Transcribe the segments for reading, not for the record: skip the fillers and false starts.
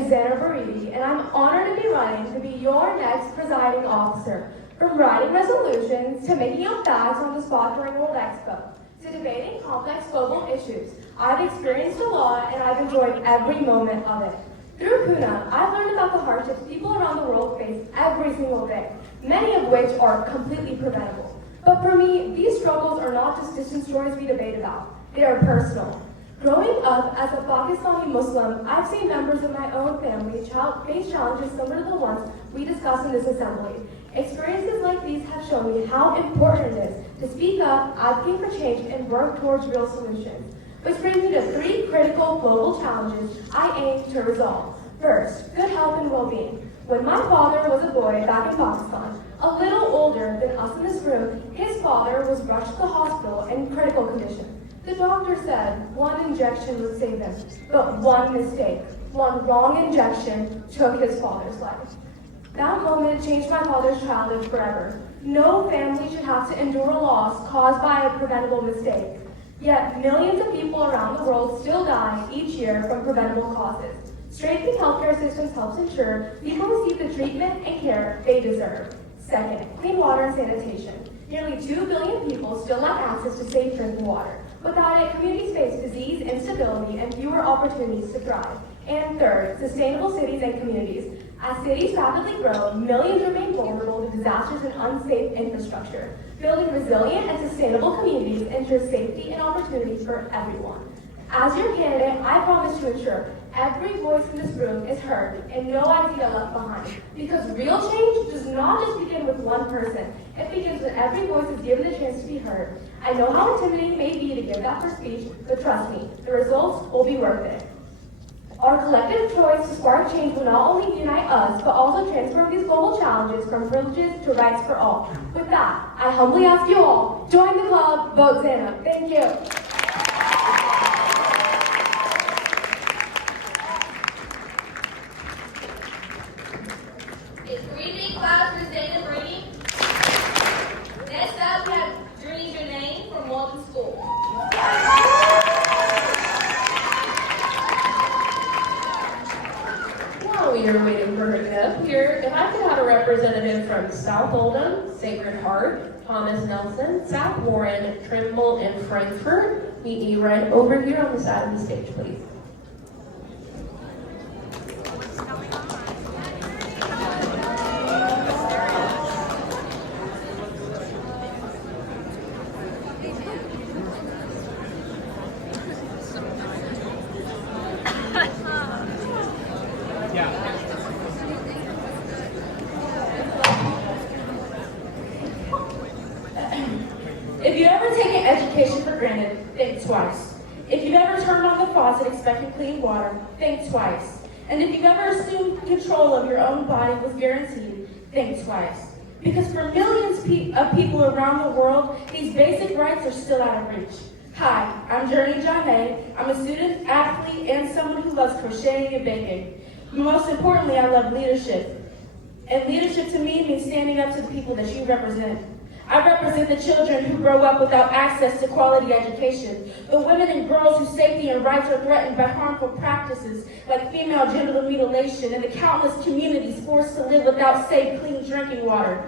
is Xana Baridi, and I'm honored to be running to be your next presiding officer. From writing resolutions to making up facts on the spot during World Expo, to debating complex global issues, I've experienced a lot and I've enjoyed every moment of it. Through KUNA, I've learned about the hardships people around the world face every single day, many of which are completely preventable. But for me, these struggles are not just distant stories we debate about. They are personal. Growing up as a Pakistani Muslim, I've seen members of my own family face challenges similar to the ones we discuss in this assembly. Experiences like these have shown me how important it is to speak up, advocate for change, and work towards real solutions. Which brings me to 3 critical global challenges I aim to resolve. First, good health and well-being. When my father was a boy back in Pakistan, a little older than us in this room, his father was rushed to the hospital in critical condition. The doctor said 1 injection would save him, but one mistake, 1 wrong injection took his father's life. That moment changed my father's childhood forever. No family should have to endure a loss caused by a preventable mistake. Yet millions of people around the world still die each year from preventable causes. Strengthening healthcare systems helps ensure people receive the treatment and care they deserve. Second, clean water and sanitation. Nearly 2 billion people still lack access to safe drinking water. Without it, communities face disease, instability, and fewer opportunities to thrive. And third, sustainable cities and communities. As cities rapidly grow, millions remain vulnerable to disasters and unsafe infrastructure. Building resilient and sustainable communities ensures safety and opportunity for everyone. As your candidate, I promise to ensure every voice in this room is heard and no idea left behind. Because real change does not just begin with one person. It begins when every voice is given the chance to be heard. I know how intimidating it may be to give that first speech, but trust me, the results will be worth it. Our collective choice to spark change will not only unite us, but also transform these global challenges from privileges to rights for all. With that, I humbly ask you all, join the club, vote Xana. Thank you. It's greeting class for Xana Baridi. Next up, we have Dream Your Name from Walton School. While we are waiting for her to get up here, if I could have a representative from South Oldham, Sacred Heart, Thomas Nelson, South Warren, Trimble, and Frankfurt, meet me right over here on the side of the stage, please. If you've ever taken education for granted, think twice. If you've ever turned on the faucet expecting clean water, think twice. And if you've ever assumed control of your own body was guaranteed, think twice. Because for millions of people around the world, these basic rights are still out of reach. Hi, I'm Journey Janae. I'm a student, athlete, and someone who loves crocheting and baking. Most importantly, I love leadership. And leadership to me means standing up to the people that you represent. I represent the children who grow up without access to quality education, the women and girls whose safety and rights are threatened by harmful practices like female genital mutilation, and the countless communities forced to live without safe, clean drinking water.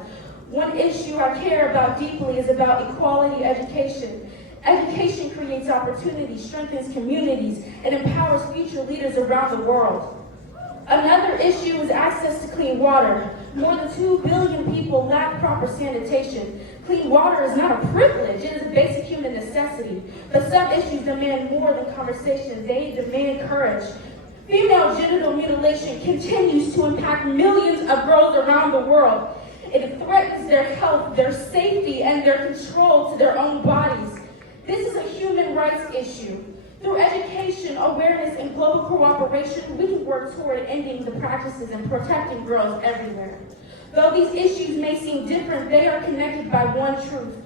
One issue I care about deeply is about equality education. Education creates opportunity, strengthens communities, and empowers future leaders around the world. Another issue is access to clean water. More than 2 billion people lack proper sanitation. Clean water is not a privilege, it is a basic human necessity. But some issues demand more than conversation, they demand courage. Female genital mutilation continues to impact millions of girls around the world. It threatens their health, their safety, and their control to their own bodies. This is a human rights issue. Through education, awareness, and global cooperation, we can work toward ending the practices and protecting girls everywhere. Though these issues may seem different, they are connected by one truth.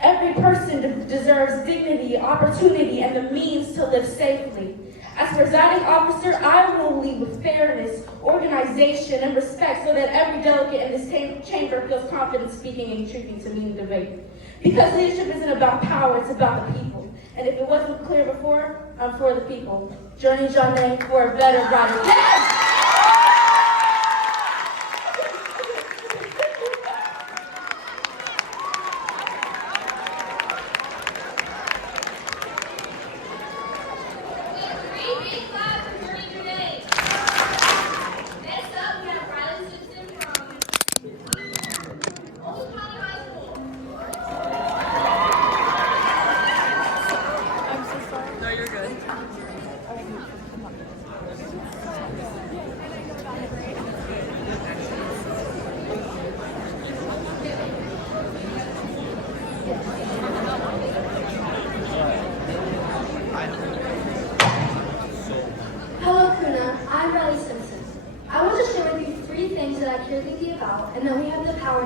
Every person deserves dignity, opportunity, and the means to live safely. As presiding officer, I will lead with fairness, organization, and respect so that every delegate in this chamber feels confident speaking and contributing to meaningful debate. Because leadership isn't about power, it's about the people. And if it wasn't clear before, I'm for the people. Journey Janae for a better rider. Yes!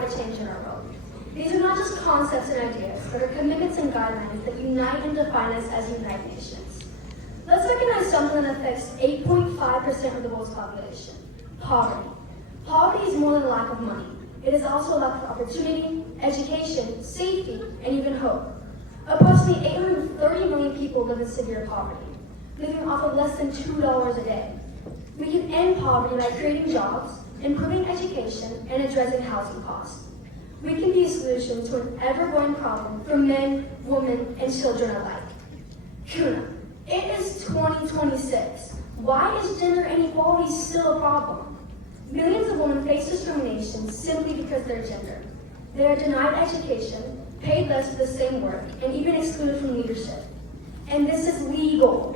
climate change in our world. These are not just concepts and ideas, but are commitments and guidelines that unite and define us as United Nations. Let's recognize something that affects 8.5% of the world's population: poverty. Poverty is more than a lack of money. It is also a lack of opportunity, education, safety, and even hope. Approximately 830 million people live in severe poverty, living off of less than $2 a day. We can end poverty by creating jobs, improving education, and addressing housing costs. We can be a solution to an ever-growing problem for men, women, and children alike. KUNA, it is 2026. Why is gender inequality still a problem? Millions of women face discrimination simply because of their gender. They are denied education, paid less for the same work, and even excluded from leadership. And this is legal.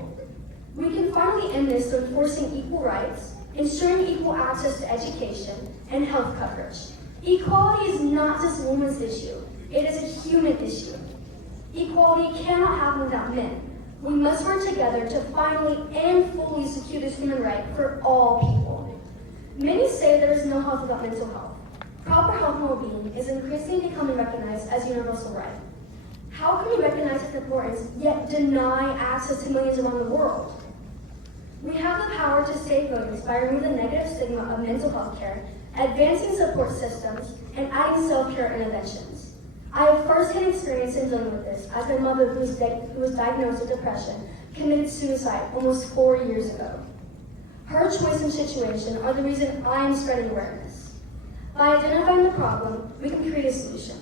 We can finally end this through enforcing equal rights, ensuring equal access to education, and health coverage. Equality is not just a woman's issue, it is a human issue. Equality cannot happen without men. We must work together to finally and fully secure this human right for all people. Many say there is no health without mental health. Proper health and well-being is increasingly becoming recognized as a universal right. How can we recognize its importance, yet deny access to millions around the world? We have the power to save millions by removing the negative stigma of mental health care, advancing support systems, and adding self-care interventions. I have first-hand experience in dealing with this, as my mother, who was diagnosed with depression, committed suicide almost 4 years ago. Her choice and situation are the reason I am spreading awareness. By identifying the problem, we can create a solution.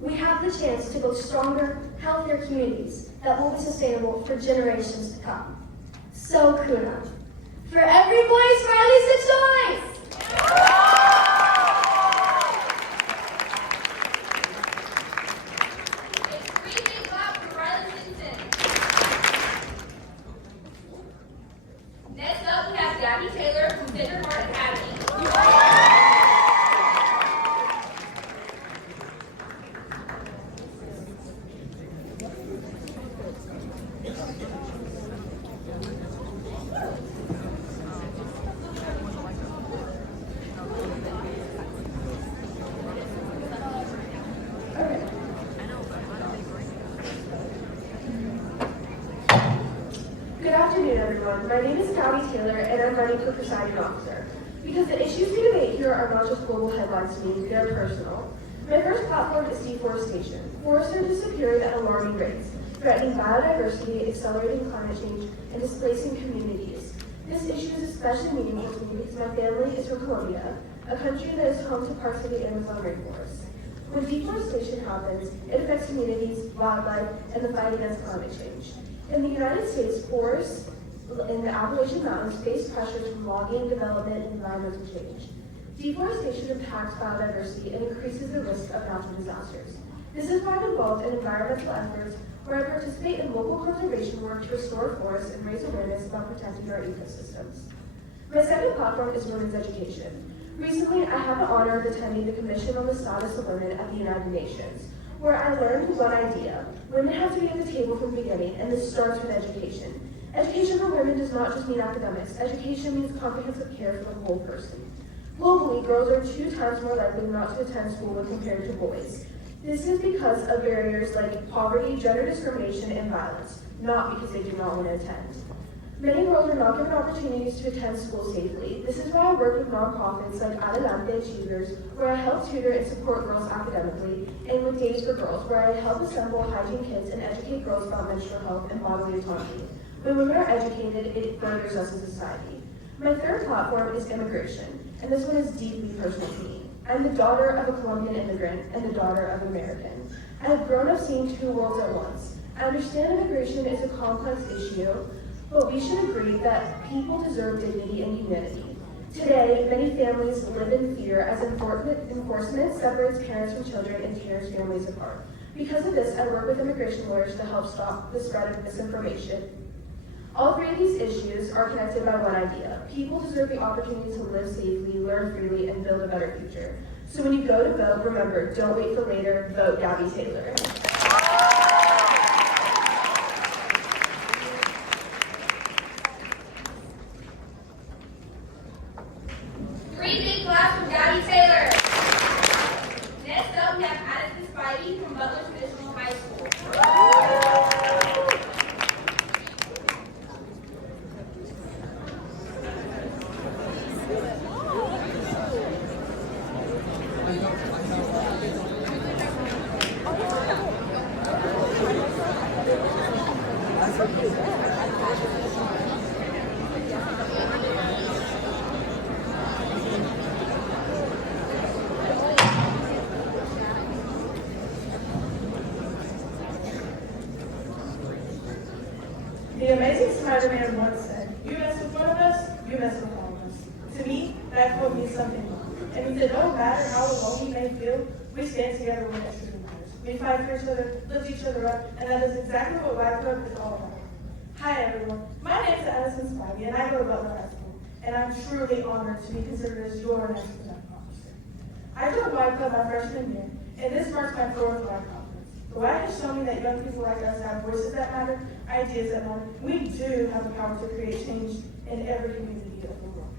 We have the chance to build stronger, healthier communities that will be sustainable for generations to come. So KUNA, for every voice, for at least a choice! A 3 big clap for Riley Simpson. Next up, we have Gabby Taylor from Sacred Heart Academy. Good afternoon, everyone. My name is Gabby Taylor, and I'm running for presiding officer. Because the issues we debate here are not just global headlines to me, they're personal. My first platform is deforestation. Forests are disappearing at alarming rates, threatening biodiversity, accelerating climate change, and displacing communities. This issue is especially meaningful to me because my family is from Colombia, a country that is home to parts of the Amazon rainforest. When deforestation happens, it affects communities, wildlife, and the fight against climate change. In the United States, forests in the Appalachian Mountains face pressures from logging, development, and environmental change. Deforestation impacts biodiversity and increases the risk of natural disasters. This is why I'm involved in environmental efforts where I participate in local conservation work to restore forests and raise awareness about protecting our ecosystems. My second platform is women's education. Recently, I had the honor of attending the Commission on the Status of Women at the United Nations, where I learned one idea. Women have to be at the table from the beginning, and this starts with education. Education for women does not just mean academics. Education means comprehensive care for the whole person. Globally, girls are 2 times more likely not to attend school when compared to boys. This is because of barriers like poverty, gender discrimination, and violence, not because they do not want to attend. Many girls are not given opportunities to attend school safely. This is why I work with nonprofits like Adelante Achievers, where I help tutor and support girls academically, and with Days for Girls, where I help assemble hygiene kits and educate girls about menstrual health and bodily autonomy. When women are educated, it furthers us as a society. My third platform is immigration, and this one is deeply personal to me. I'm the daughter of a Colombian immigrant and the daughter of an American. I have grown up seeing 2 worlds at once. I understand immigration is a complex issue, but we should agree that people deserve dignity and humanity. Today, many families live in fear as enforcement separates parents from children and tears families apart. Because of this, I work with immigration lawyers to help stop the spread of misinformation. All 3 of these issues are connected by one idea. People deserve the opportunity to live safely, learn freely, and build a better future. So when you go to vote, remember, don't wait for later, vote Gabby Taylor. 3 big claps for Gabby Taylor. The amazing Spider-Man once said, "You mess with one of us, you mess with all of us." To me, that quote means something more. It means that no matter how alone we may feel, we stand together when it truly matters. We fight for each other, lift each other up, and that is exactly what Y Club is all about. Hi everyone, my name is Addison Spivey, and I go to Butler High School, and I'm truly honored to be considered as your next presenting officer. I joined Y Club my freshman year, and this marks my fourth Y conference. The Y has shown me that young people like us have voices that matter, ideas that matter. We do have the power to create change in every community of the world.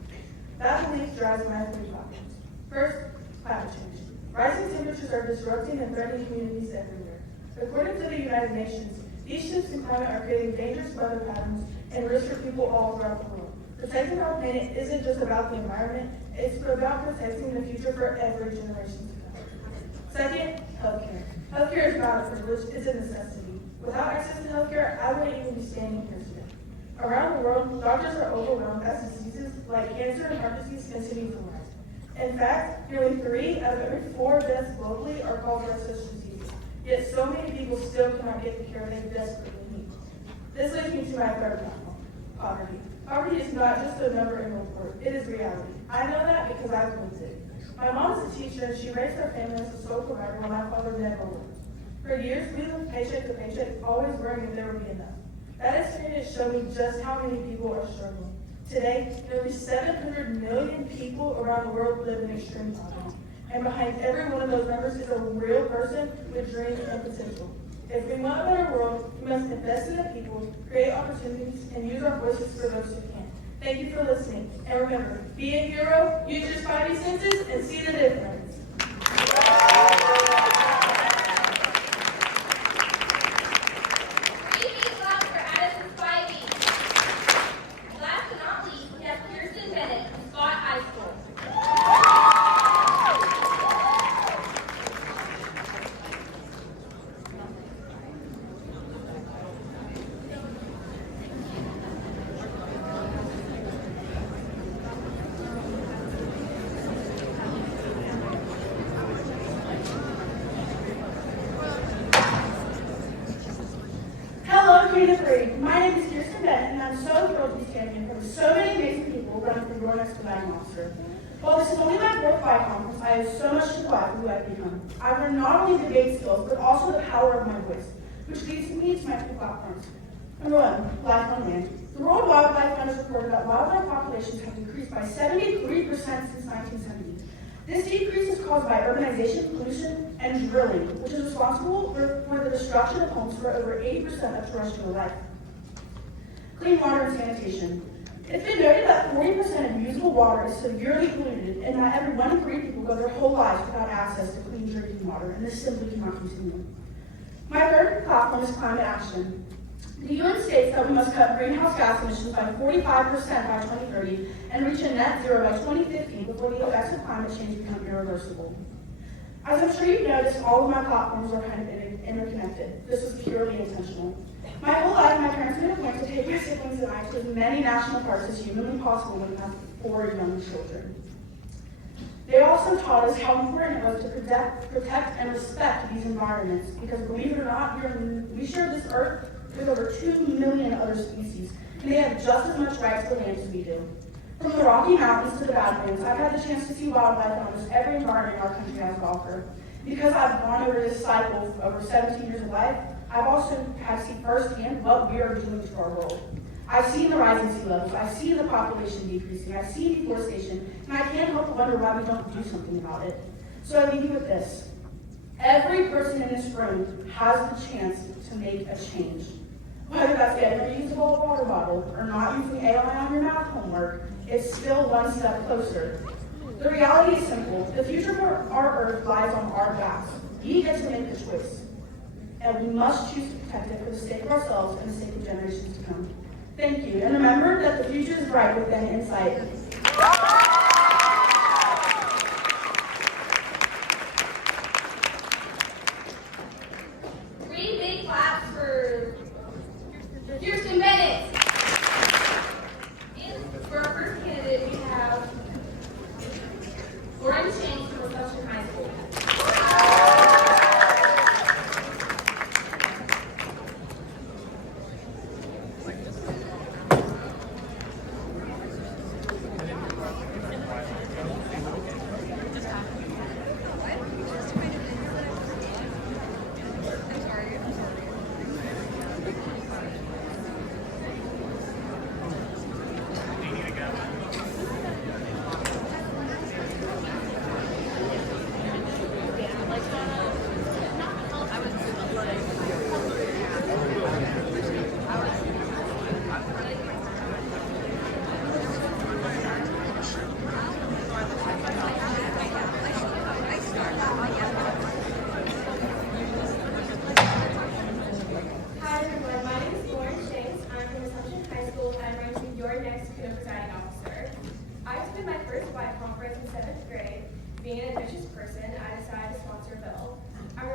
That belief drives my 3 platforms. First, climate change. Rising temperatures are disrupting and threatening communities everywhere. According to the United Nations, these shifts in climate are creating dangerous weather patterns and risks for people all throughout the world. Protecting our planet isn't just about the environment, it's about protecting the future for every generation to come. Second, healthcare. Healthcare is not a privilege, it's a necessity. Without access to healthcare, I wouldn't even be standing here today. Around the world, doctors are overwhelmed as diseases like cancer and heart disease continue to rise. In fact, nearly 3 out of every 4 deaths globally are caused by such diseases. Yet so many people still cannot get the care they desperately need. This leads me to my third platform, poverty. Poverty is not just a number in a report, it is reality. I know that because I've lived it. My mom is a teacher and she raised our family as a sole provider while my father never worked. For years, we lived paycheck to paycheck, always worrying if there would be enough. That experience showed me just how many people are struggling. Today, nearly 700 million people around the world live in extreme poverty. And behind every one of those numbers is a real person with dreams and potential. If we want a better world, we must invest in the people, create opportunities, and use our voices for those who can. Thank you for listening. And remember, be a hero, use your spidey senses, and see the difference. My name is Kirsten Bennett, and I'm so thrilled to be standing from so many amazing people running for your next presiding officer. While this is only my 4th Y conference, I have so much to go for who I've become. I've learned not only debate skills, but also the power of my voice, which leads me to my 2 platforms. Number 1, life on land. The World Wildlife Fund has reported that wildlife populations have decreased by 73% since 1970. This decrease is caused by urbanization, pollution, and drilling, which is responsible for the destruction of homes for over 80% of terrestrial life. Clean water and sanitation. It's been noted that 40% of usable water is severely polluted, and that every 1 in 3 people go their whole lives without access to clean drinking water, and this simply cannot continue. My 3rd platform is climate action. The UN states that we must cut greenhouse gas emissions by 45% by 2030 and reach a net zero by 2050 before the effects of climate change become irreversible. As I'm sure you've noticed, all of my platforms are kind of interconnected. This was purely intentional. My whole life, my parents made a point to take my siblings and I to as many national parks as humanly possible when we have 4 young children. They also taught us how important it was to protect and respect these environments, because believe it or not, we share this earth with over 2 million other species, and they have just as much right to the land as we do. From the Rocky Mountains to the Badlands, I've had the chance to see wildlife in almost every environment our country has to offer. Because I've gone over this cycle over 17 years of life, I've also had to see firsthand what we are doing to our world. I've seen the rising sea levels, I've seen the population decreasing, I've seen deforestation, and I can't help but wonder why we don't do something about it. So I leave you with this. Every person in this room has the chance to make a change. Whether that's getting a reusable water bottle or not using AI on your math homework, it's still one step closer. The reality is simple. The future of our earth lies on our backs. We get to make the choice. And we must choose to protect it for the sake of ourselves and the sake of generations to come. Thank you. And remember that the future is bright within insight. Three big claps for Kirsten Bennett. And for our first candidate, we have Lauren Shanks from Western High School.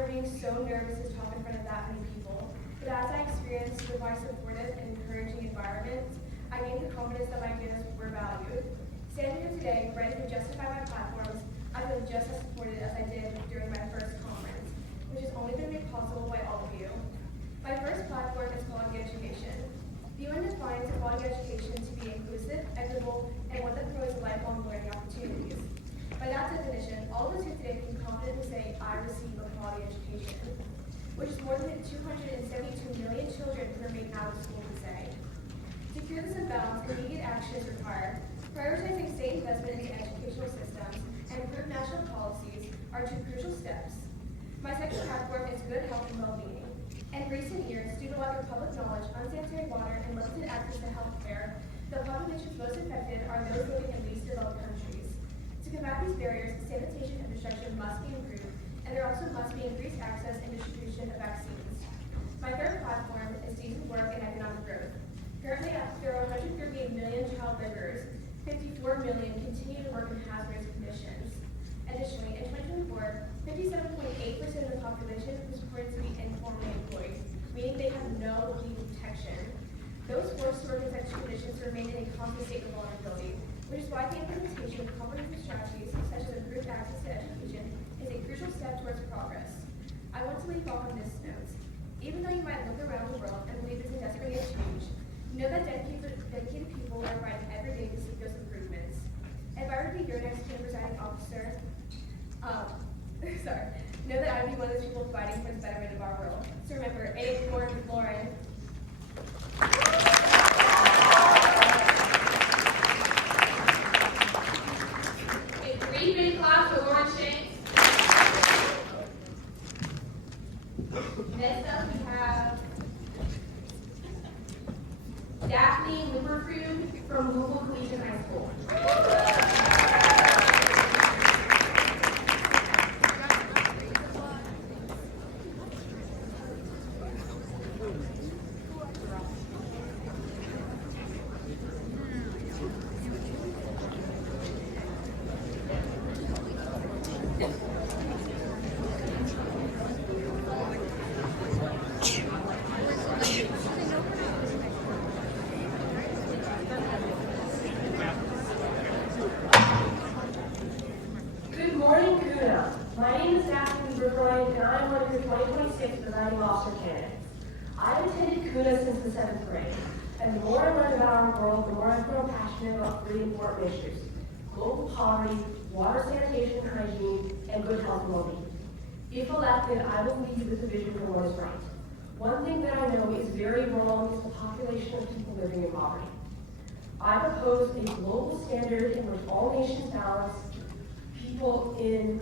remember being so nervous to talk in front of that many people, but as I experienced with my supportive and encouraging environment, I gained the confidence that my ideas were valued. Standing here today, ready to justify my platforms, I feel just as supported as I did during my first conference, which has only been made possible by all of you. My first platform is quality education. The UN defines quality education to be inclusive, equitable, and one that promotes lifelong learning opportunities. By that definition, all of us here today can confidently say, I receive a quality education, which is more than 272 million children who remain out of school to say. To cure this imbalance, immediate action is required. Prioritizing state investment in the educational systems and improved national policies are two crucial steps. My second platform is good health and well-being. In recent years, due to lack of public knowledge, unsanitary water, and limited access to health care, the populations most affected are those living in least developed countries. To combat these barriers, sanitation infrastructure must be improved, and there also must be increased access and distribution of vaccines. My third platform is decent work and economic growth. Currently, there are 138 million child laborers. 54 million continue to work in hazardous conditions. Additionally, in 2024, 57.8% of the population was reported to be informally employed, meaning they have no legal protection. Those forced to work in such conditions remain in a constant state of vulnerability, which is why the implementation of comprehensive strategies such as improved access to education is a crucial step towards progress. I want to leave off on this note. Even though you might look around the world and believe it's in desperate need of change, know that dedicated people are fighting every day to seek those improvements. If I were to be your next team presiding officer, know that I would be one of those people fighting for the betterment of our world. So remember, A for Lauren. A three-minute class for Lauren Shanks. Next up, we have Daphne Lipperfood from Louisville Collegiate High School. Good morning, KUNA. My name is Daphne Lipperfood, and I'm one of your 2026 presiding officer candidates. I've attended KUNA since the 7th grade, and the more I learn about our world, the more I feel passionate about three important issues: global poverty, water, sanitation, and hygiene, and good health and well-being. If elected, I will lead with a vision for what is right. One thing that I know is very wrong is the population of people living in poverty. I propose a global standard in which all nations balance people in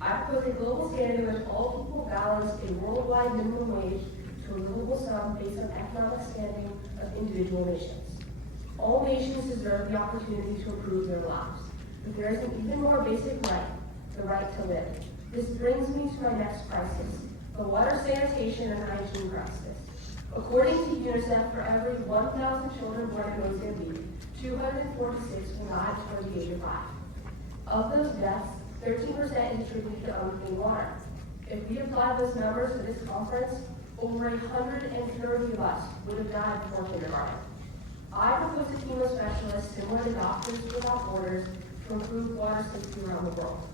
I propose a global standard in which all people balance a worldwide minimum wage to a livable sum based on economic standing of individual nations. All nations deserve the opportunity to improve their lives, but there is an even more basic right, the right to live. This brings me to my next crisis, the water, sanitation, and hygiene crisis. According to UNICEF, for every 1,000 children born in Mozambique, 246 will die before the age of 5. Of those deaths, 13% is attributed to unclean water. If we apply those numbers to this conference, over 130 of us would have died before kindergarten. I propose a team of specialists similar to Doctors Without Borders to improve water safety around the world.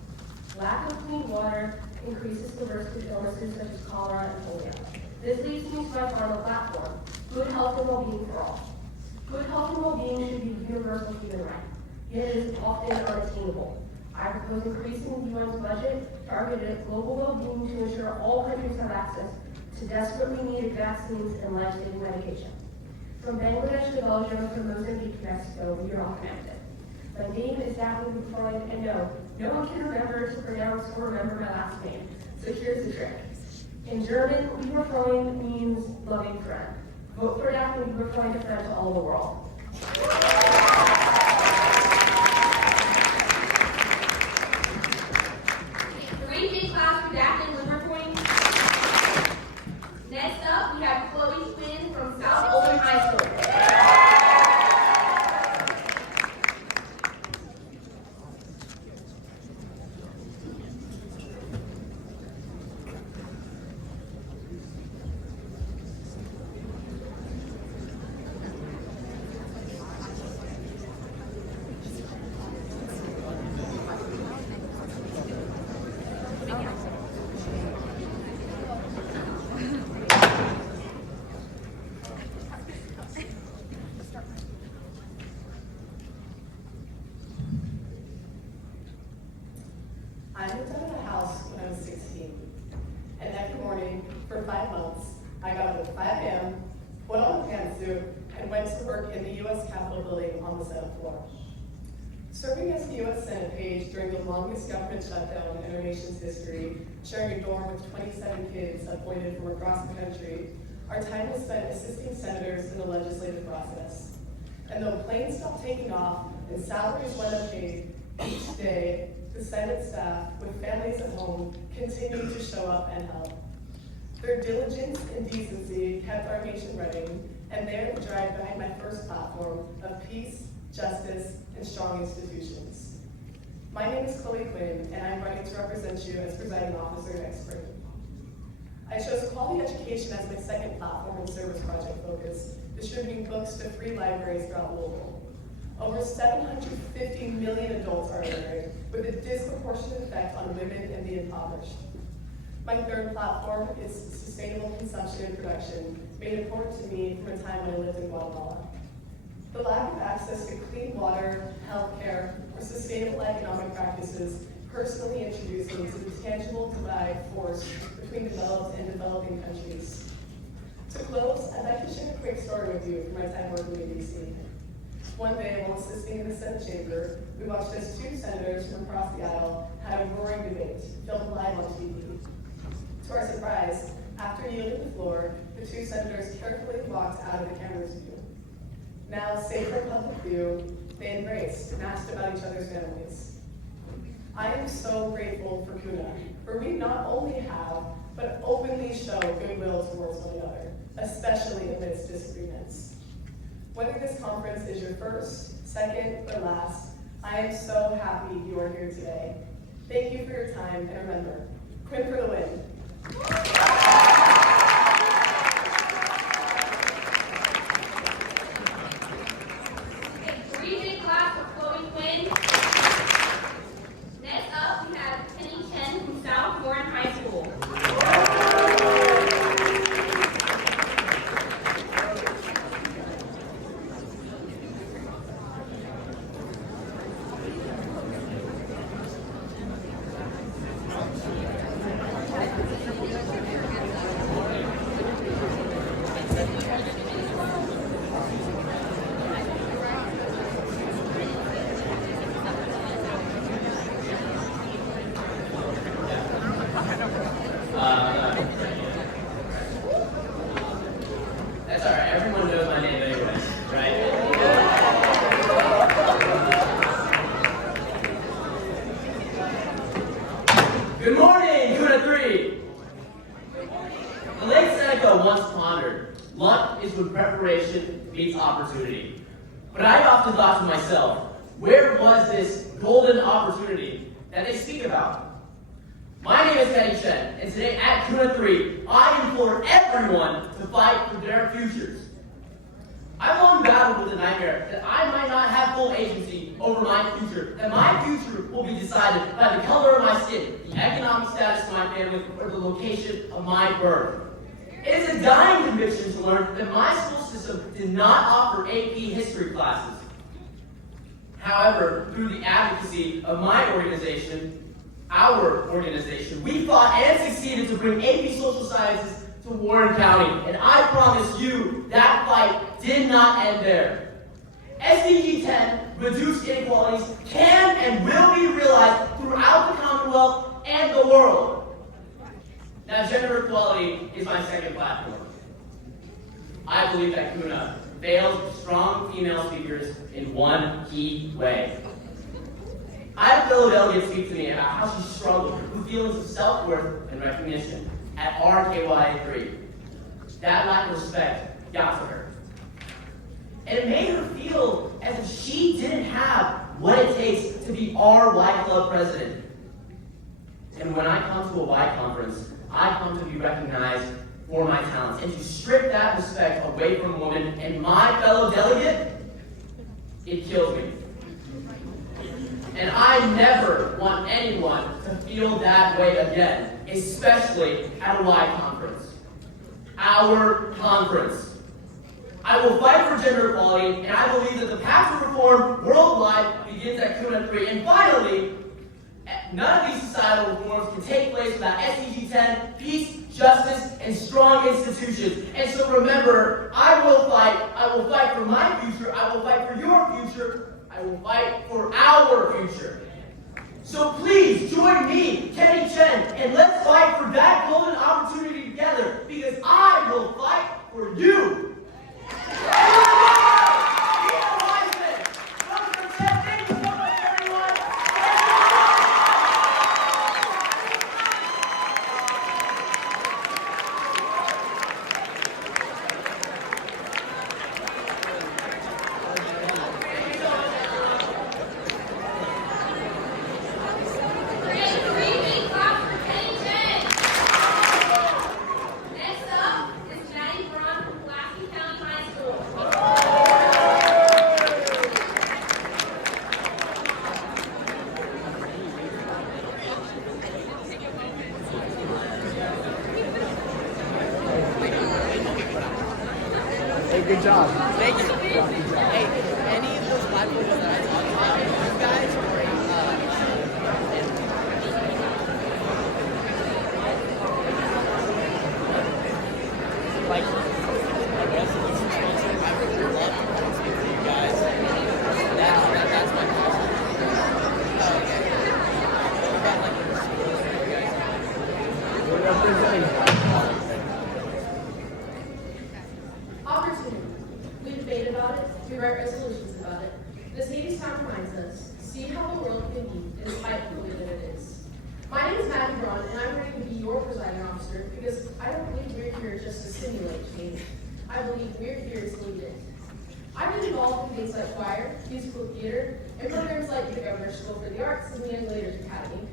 Lack of clean water increases the risk of illnesses such as cholera and polio. This leads me to my final platform, good health and well-being for all. Good health and well-being should be a universal human right, yet it is often unattainable. I propose increasing the UN's budget targeted at global well-being to ensure all countries have access to desperately needed vaccines and life-saving medication. From Bangladesh to Belgium, from Mozambique to Mexico, we are all connected. My name is Daphne Lipperfood, and no one can remember to pronounce or remember my last name, so here's the trick. In German, Lipperfood means loving friend. Vote for Daphne Lipperfood, a friend to all the world. Three-minute class for Daphne Lipperfood. Next up, we have Chloe Quinn from South Oldham High School. in the U.S. Capitol building on the 7th floor. Serving as the U.S. Senate page during the longest government shutdown in our nation's history, sharing a dorm with 27 kids appointed from across the country, our time was spent assisting senators in the legislative process. And though planes stopped taking off and salaries went unpaid, each day, the Senate staff, with families at home, continued to show up and help. Their diligence and decency kept our nation running, and they're the drive behind my first platform of peace, justice, and strong institutions. My name is Chloe Quinn, and I'm running to represent you as presiding officer next spring. I chose quality education as my second platform and service project focus, distributing books to free libraries throughout Louisville. Over 750 million adults are illiterate, with a disproportionate effect on women and the impoverished. My third platform is sustainable consumption and production, made important to me from a time when I lived in Guatemala. The lack of access to clean water, healthcare, or sustainable economic practices personally introduced me to the tangible divide force between developed and developing countries. To close, I'd like to share a quick story with you from my time working in DC. One day, while assisting in the Senate chamber, we watched as two senators from across the aisle had a roaring debate, filmed live on TV. To our surprise, after yielding the floor, the two senators carefully walked out of the camera's view. Now, safe from public view, they embraced and asked about each other's families. I am so grateful for KUNA, for we not only have, but openly show goodwill towards one another, especially amidst disagreements. Whether this conference is your first, second, or last, I am so happy you are here today. Thank you for your time, and remember, Quinn for the win. Three big claps for Chloe Quinn. Next up, we have Penny Chen from South Warren High School. That's all right. Everyone knows my name anyway, right? Good morning, KUNA 3. The late Seneca once pondered, luck is when preparation meets opportunity. But I often thought to myself, where was this golden opportunity that they speak about? My name is Penny Chen, and today at KUNA 3, I implore everyone to fight for their futures. I've long battled with the nightmare that I might not have full agency over my future, that my future will be decided by the color of my skin, the economic status of my family, or the location of my birth. It is a dying conviction to learn that my school system did not offer AP history classes. However, through the advocacy of my organization, our organization, we fought and succeeded to bring AP Social Sciences to Warren County, and I promise you that fight did not end there. SDG 10, reduced inequalities, can and will be realized throughout the Commonwealth and the world. Now, gender equality is my second platform. I believe that KUNA fails strong female speakers in one key way. I had a fellow delegate speak to me about how she struggled with feelings of self-worth and recognition at RKY3. That lack of respect got to her. And it made her feel as if she didn't have what it takes to be our Y Club president. And when I come to a Y conference, I come to be recognized for my talents. And to strip that respect away from a woman and my fellow delegate, it kills me. And I never want anyone to feel that way again, especially at a Y conference. Our conference. I will fight for gender equality, and I believe that the path to reform worldwide begins at KUNA 3. And finally, none of these societal reforms can take place without SDG 10, peace, justice, and strong institutions. And so remember, I will fight for my future I will fight for your future. I will fight for our future. So please join me, Kenny Chen, and let's fight for that golden opportunity together, because I will fight for you. Good job. Thank you. Hey, any of those platforms that I talked about, you guys were like, I guess it's sponsored. I really love to speak to you guys. That's my passion. Oh, okay. What about like the schools that you guys have? We're representing. Opportunity. We debate about it, we write resolutions about it. This Hades time reminds us, see how the world can be despite the way that it is. My name is Maddie Braun, and I'm ready to be your presiding officer because I don't believe we're here just to simulate change. I believe we're here to lead it. I've been involved in things like choir, musical theater, and programs like the Governor's School for the Arts and the Young Leaders Academy.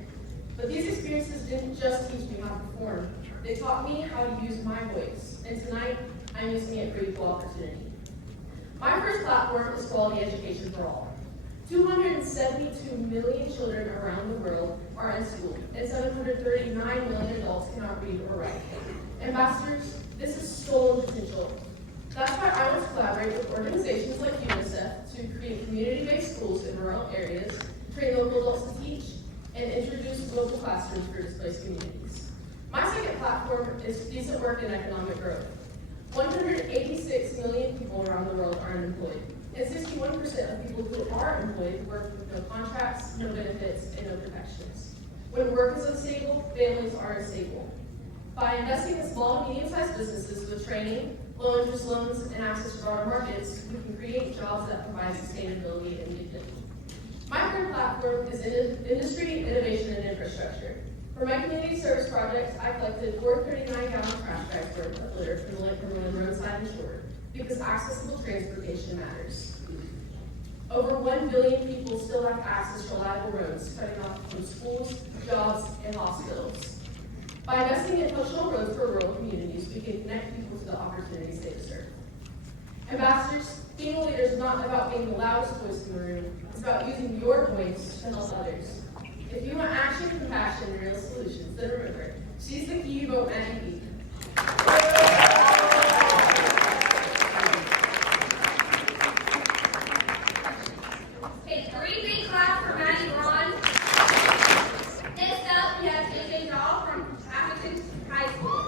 But these experiences didn't just teach me how to perform, they taught me how to use my voice, and tonight, I'm using it for equal opportunity. My first platform is Quality Education for All. 272 million children around the world are in school, and 739 million adults cannot read or write. Ambassadors, this is stolen potential. That's why I want to collaborate with organizations like UNICEF to create community-based schools in rural areas, train local adults to teach, and introduce local classrooms for displaced communities. My second platform is decent work and economic growth. 186 million people around the world are unemployed, and 61% of people who are employed work with no contracts, no benefits, and no protections. When work is unstable, families are unstable. By investing in small and medium-sized businesses with training, low-interest loans, and access to broader markets, we can create jobs that provide sustainability and dignity. My third platform is industry, innovation, and infrastructure. For my community service projects, I collected 439-gallon trash bags worth of litter from the Lake Cumberland roadside and shore, because accessible transportation matters. Over 1 billion people still lack access to reliable roads, cutting off from schools, jobs, and hospitals. By investing in functional roads for rural communities, we can connect people to the opportunities they deserve. Ambassadors, being a leader is not about being the loudest voice in the room. It's about using your voice to help others. If you want action, compassion, and real solutions, then remember, she's the key you vote Maddie B. Okay, 3 big claps for Maddie Braun. Next up, we have JJ Dahl from Atherton High School.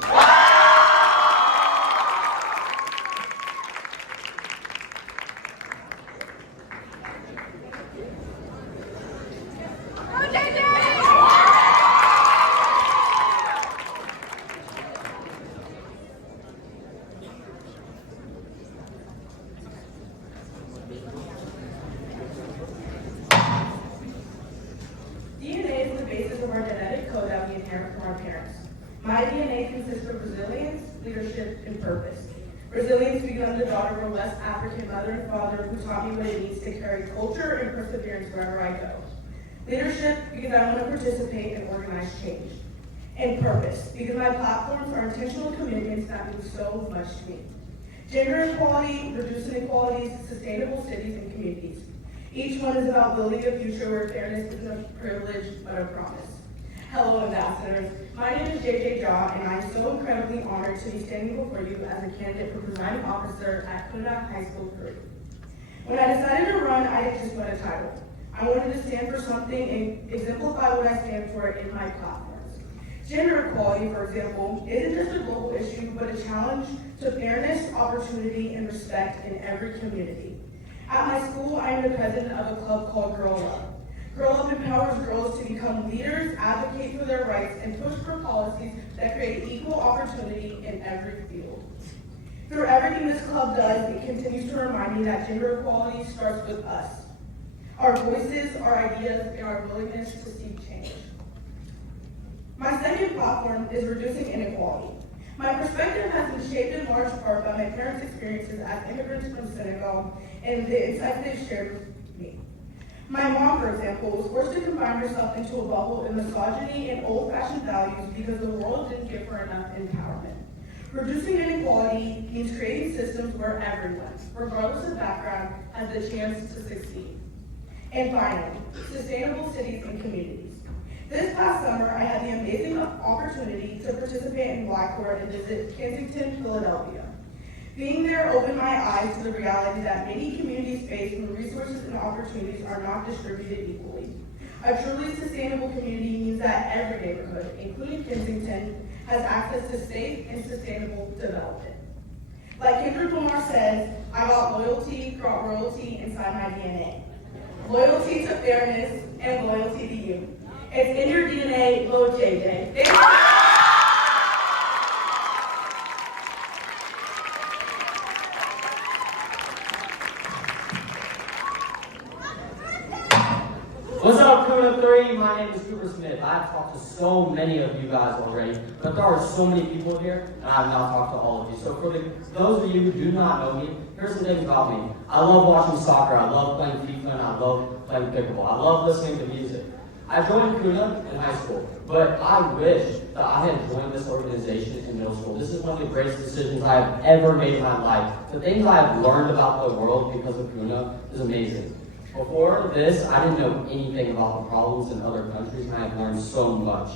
DNA is the basis of our genetic code that we inherit from our parents. My DNA consists of resilience, leadership, and purpose. Resilience because I'm the daughter of a West African mother and father who taught me what it means to carry culture and perseverance wherever I go. Leadership because I want to participate in organized change. And purpose because my platforms are intentional commitments that mean so much to me. Gender equality, reducing inequalities, sustainable cities and communities. Each one is about building a future where fairness isn't a privilege, but a promise. Hello, ambassadors. My name is JJ Jaw, and I'm so incredibly honored to be standing before you as a candidate for presiding officer at KUNA High School 3. When I decided to run, I didn't just want a title. I wanted to stand for something and exemplify what I stand for in my platforms. Gender equality, for example, isn't just a global issue, but a challenge to fairness, opportunity, and respect in every community. At my school, I am the president of a club called Girl Up. Girl Up empowers girls to become leaders, advocate for their rights, and push for policies that create equal opportunity in every field. Through everything this club does, it continues to remind me that gender equality starts with us. Our voices, our ideas, and our willingness to seek change. My second platform is reducing inequality. My perspective has been shaped in large part by my parents' experiences as immigrants from Senegal and the insights they've shared with me. My mom, for example, was forced to confine herself into a bubble of misogyny and old-fashioned values because the world didn't give her enough empowerment. Reducing inequality means creating systems where everyone, regardless of background, has the chance to succeed. And finally, sustainable cities and communities. This past summer, I had the amazing opportunity to participate in Black Court and visit Kensington, Philadelphia. Being there opened my eyes to the reality that many communities face when resources and opportunities are not distributed equally. A truly sustainable community means that every neighborhood, including Kensington, has access to safe and sustainable development. Like Kendrick Lamar says, I got loyalty, got royalty inside my DNA. Loyalty to fairness and loyalty to you. It's in your DNA, vote JJ. Thank you. What's up, KUNA 3? My name is Cooper Smith. I've talked to so many of you guys already, but there are so many people here, and I have not talked to all of you. So for those of you who do not know me, here's some things about me. I love watching soccer, I love playing FIFA, and I love playing pickleball. I love listening to music. I joined KUNA in high school, but I wish that I had joined this organization in middle school. This is one of the greatest decisions I have ever made in my life. The things I have learned about the world because of KUNA is amazing. Before this, I didn't know anything about the problems in other countries, and I have learned so much.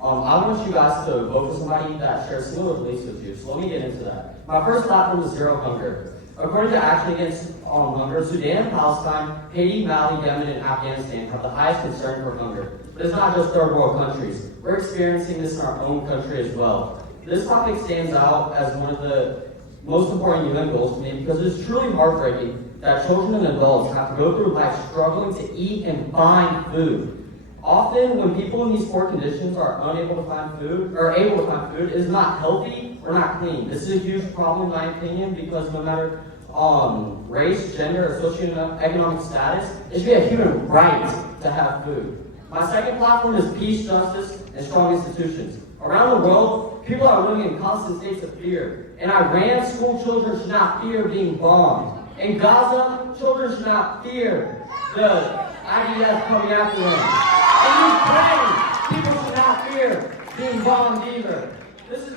I want you guys to vote for somebody that shares similar beliefs with you, so let me get into that. My first platform is Zero Hunger. According to Action Against Hunger, Sudan, Palestine, Haiti, Mali, Yemen, and Afghanistan have the highest concern for hunger. But it's not just third world countries. We're experiencing this in our own country as well. This topic stands out as one of the most important UN goals to me because it is truly heartbreaking that children and adults have to go through life struggling to eat and find food. Often, when people in these poor conditions are unable to find food, or able to find food, it is not healthy or not clean. This is a huge problem, in my opinion, because no matter race, gender, or socioeconomic status, it should be a human right to have food. My second platform is peace, justice, and strong institutions. Around the world, people are living in constant states of fear. In Iran, school children should not fear being bombed. In Gaza, children should not fear the IDF coming after them. In Ukraine, people should not fear being bombed either. This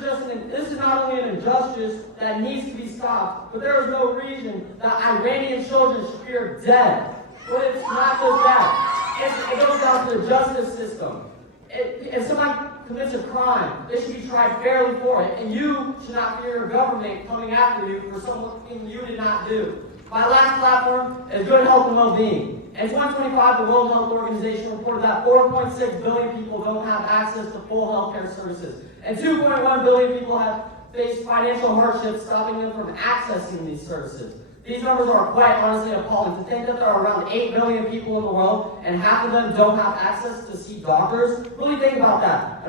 is not only an injustice that needs to be stopped, but there is no reason that Iranian children should fear death. But it's not just that. It goes down to the justice system. If somebody commits a crime, they should be tried fairly for it, and you should not fear your government coming after you for something you did not do. My last platform is good health and well-being. In 2025, the World Health Organization reported that 4.6 billion people don't have access to full health care services, and 2.1 billion people have faced financial hardships stopping them from accessing these services. These numbers are quite honestly appalling. To think that there are around 8 billion people in the world and half of them don't have access to see doctors, really think about that.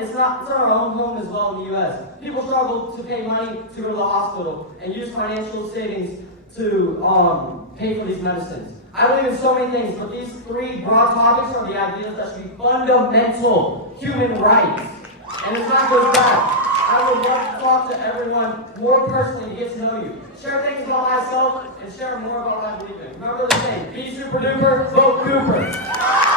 It's in our own home as well in the U.S. People struggle to pay money to go to the hospital and use financial savings to pay for these medicines. I believe in so many things, but these three broad topics are the ideas that should be fundamental human rights. And it's not just that. I would love to talk to everyone more personally to get to know you. Share things about myself and share more about what I believe in. Remember the thing, be super duper, vote Cooper.